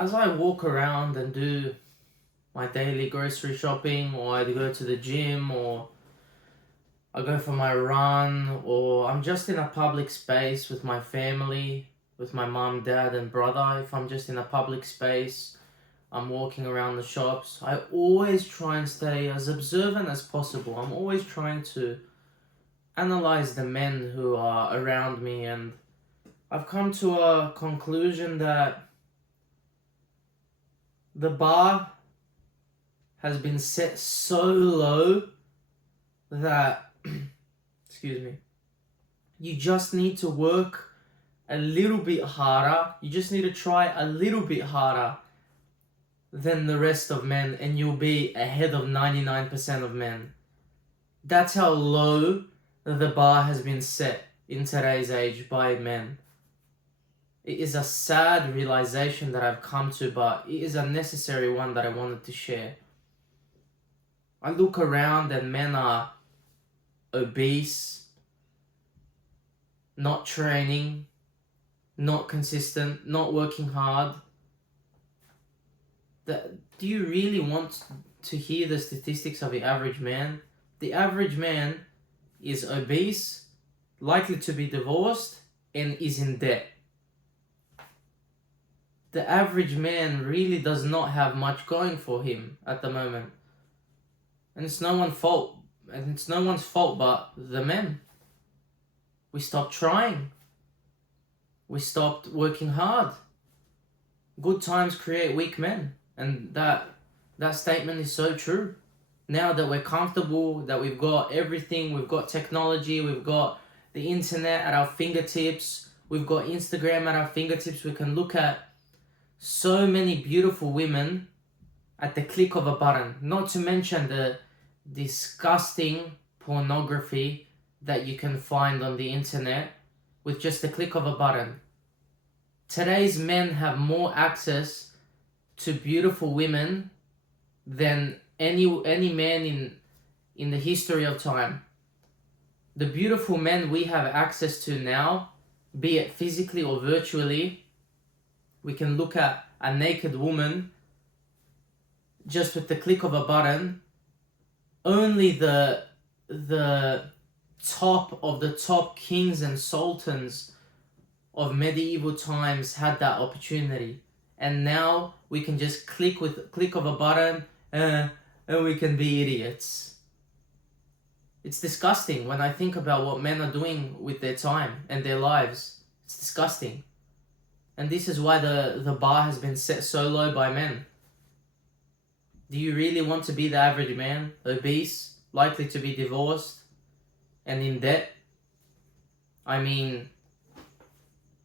as I walk around and do my daily grocery shopping, or I go to the gym, or I go for my run, or I'm just in a public space with my family, with my mom, dad, and brother, if I'm just in a public space, I'm walking around the shops, I always try and stay as observant as possible. I'm always trying to analyze the men who are around me, and I've come to a conclusion that the bar has been set so low that, excuse me, you just need to work a little bit harder. You just need to try a little bit harder than the rest of men, and you'll be ahead of 99% of men. That's how low the bar has been set in today's age by men. It is a sad realization that I've come to, but it is a necessary one that I wanted to share. I look around and men are obese, not training, not consistent, not working hard. Do you really want to hear the statistics of the average man? The average man is obese, likely to be divorced, and is in debt. The average man really does not have much going for him at the moment. And it's no one's fault. And it's no one's fault but the men. We stopped trying. We stopped working hard. Good times create weak men. And that statement is so true. Now that we're comfortable, that we've got everything, we've got technology, we've got the internet at our fingertips, we've got Instagram at our fingertips, we can look at so many beautiful women at the click of a button. Not to mention the disgusting pornography that you can find on the internet with just the click of a button. Today's men have more access to beautiful women than any man in the history of time. The beautiful men we have access to now, be it physically or virtually, we can look at a naked woman just with the click of a button. Only the top of the top kings and sultans of medieval times had that opportunity. And now we can just click of a button and we can be idiots. It's disgusting when I think about what men are doing with their time and their lives. It's disgusting. And this is why the bar has been set so low by men. Do you really want to be the average man, obese, likely to be divorced, and in debt? I mean,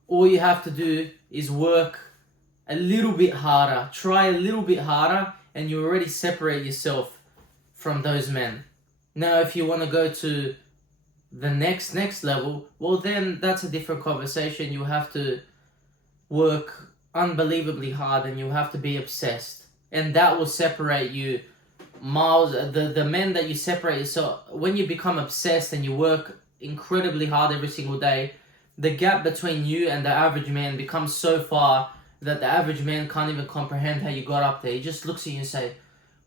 all you have to do is work a little bit harder, try a little bit harder, and you already separate yourself from those men. Now, if you want to go to the next level, well then that's a different conversation. You have to work unbelievably hard and you have to be obsessed. And that will separate you miles. The men that you separate yourself, when you become obsessed and you work incredibly hard every single day, the gap between you and the average man becomes so far that the average man can't even comprehend how you got up there. He just looks at you and say,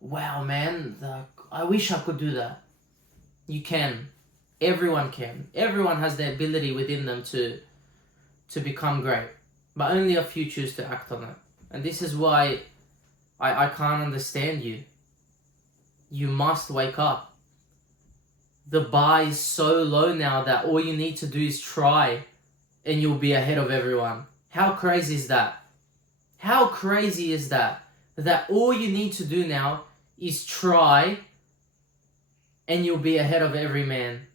wow man, I wish I could do that. You can. Everyone can. Everyone has the ability within them to become great. But only a few choose to act on it. And this is why I can't understand you. You must wake up. The bar is so low now that all you need to do is try and you'll be ahead of everyone. How crazy is that? How crazy is that? That all you need to do now is try and you'll be ahead of every man.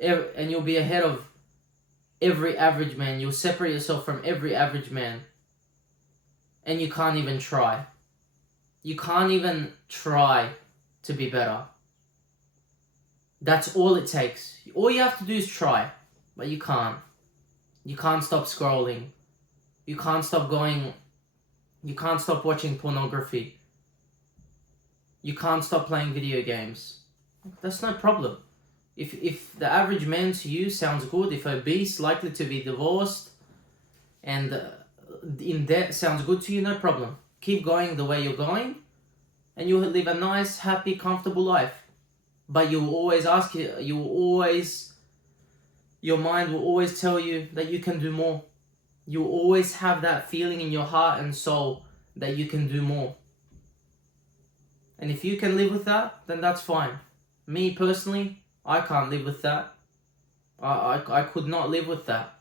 And you'll be ahead of every average man. You'll separate yourself from every average man. And you can't even try. You can't even try to be better. That's all it takes. All you have to do is try. But you can't. You can't stop scrolling. You can't stop going. You can't stop watching pornography. You can't stop playing video games. That's no problem. If the average man to you sounds good, if obese, likely to be divorced, and in debt sounds good to you, no problem. Keep going the way you're going, and you'll live a nice, happy, comfortable life. But you will always ask your mind will always tell you that you can do more. You will always have that feeling in your heart and soul that you can do more. And if you can live with that, then that's fine. Me personally, I can't live with that. I could not live with that.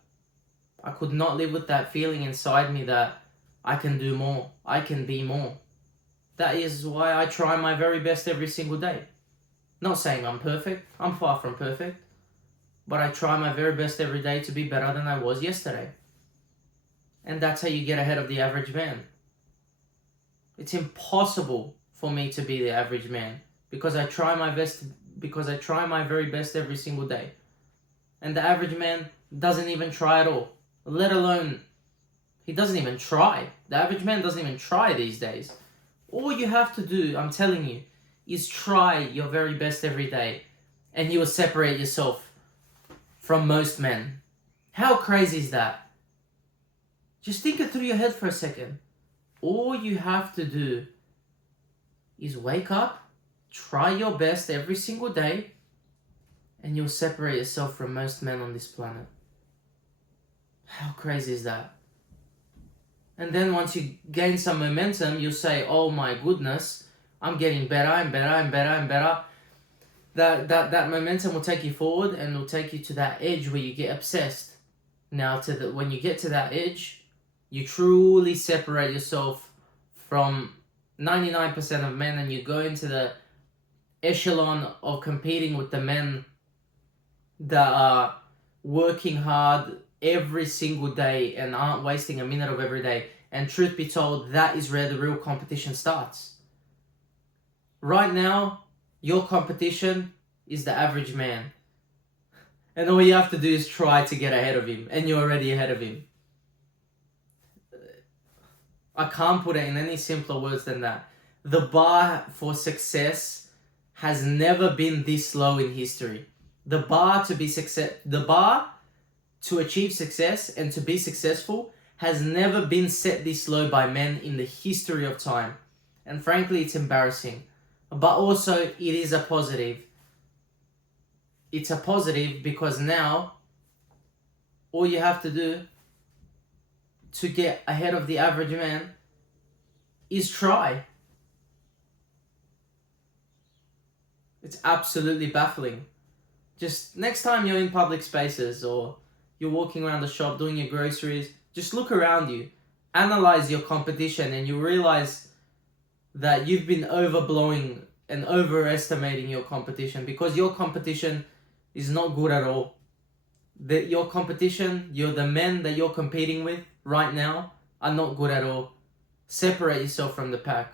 I could not live with that feeling inside me that I can do more. I can be more. That is why I try my very best every single day. Not saying I'm perfect. I'm far from perfect. But I try my very best every day to be better than I was yesterday. And that's how you get ahead of the average man. It's impossible for me to be the average man because I try my very best every single day. And the average man doesn't even try at all. Let alone, he doesn't even try. The average man doesn't even try these days. All you have to do, I'm telling you, is try your very best every day, and you will separate yourself from most men. How crazy is that? Just think it through your head for a second. All you have to do is wake up, try your best every single day, and you'll separate yourself from most men on this planet. How crazy is that? And then once you gain some momentum, you'll say, oh my goodness, I'm getting better and better and better and better. That momentum will take you forward and will take you to that edge where you get obsessed. Now, when you get to that edge, you truly separate yourself from 99% of men, and you go into the echelon of competing with the men that are working hard every single day and aren't wasting a minute of every day. And truth be told, that is where the real competition starts. Right now, your competition is the average man. And all you have to do is try to get ahead of him, and you're already ahead of him. I can't put it in any simpler words than that. The bar for success has never been this low in history. The bar to achieve success and to be successful has never been set this low by men in the history of time. And frankly, it's embarrassing. But also, it is a positive. It's a positive because now, all you have to do to get ahead of the average man is try. It's absolutely baffling. Just next time you're in public spaces or you're walking around the shop doing your groceries, just look around you, analyze your competition, and you realize that you've been overblowing and overestimating your competition, because your competition is not good at all. Your competition, the men that you're competing with right now are not good at all. Separate yourself from the pack.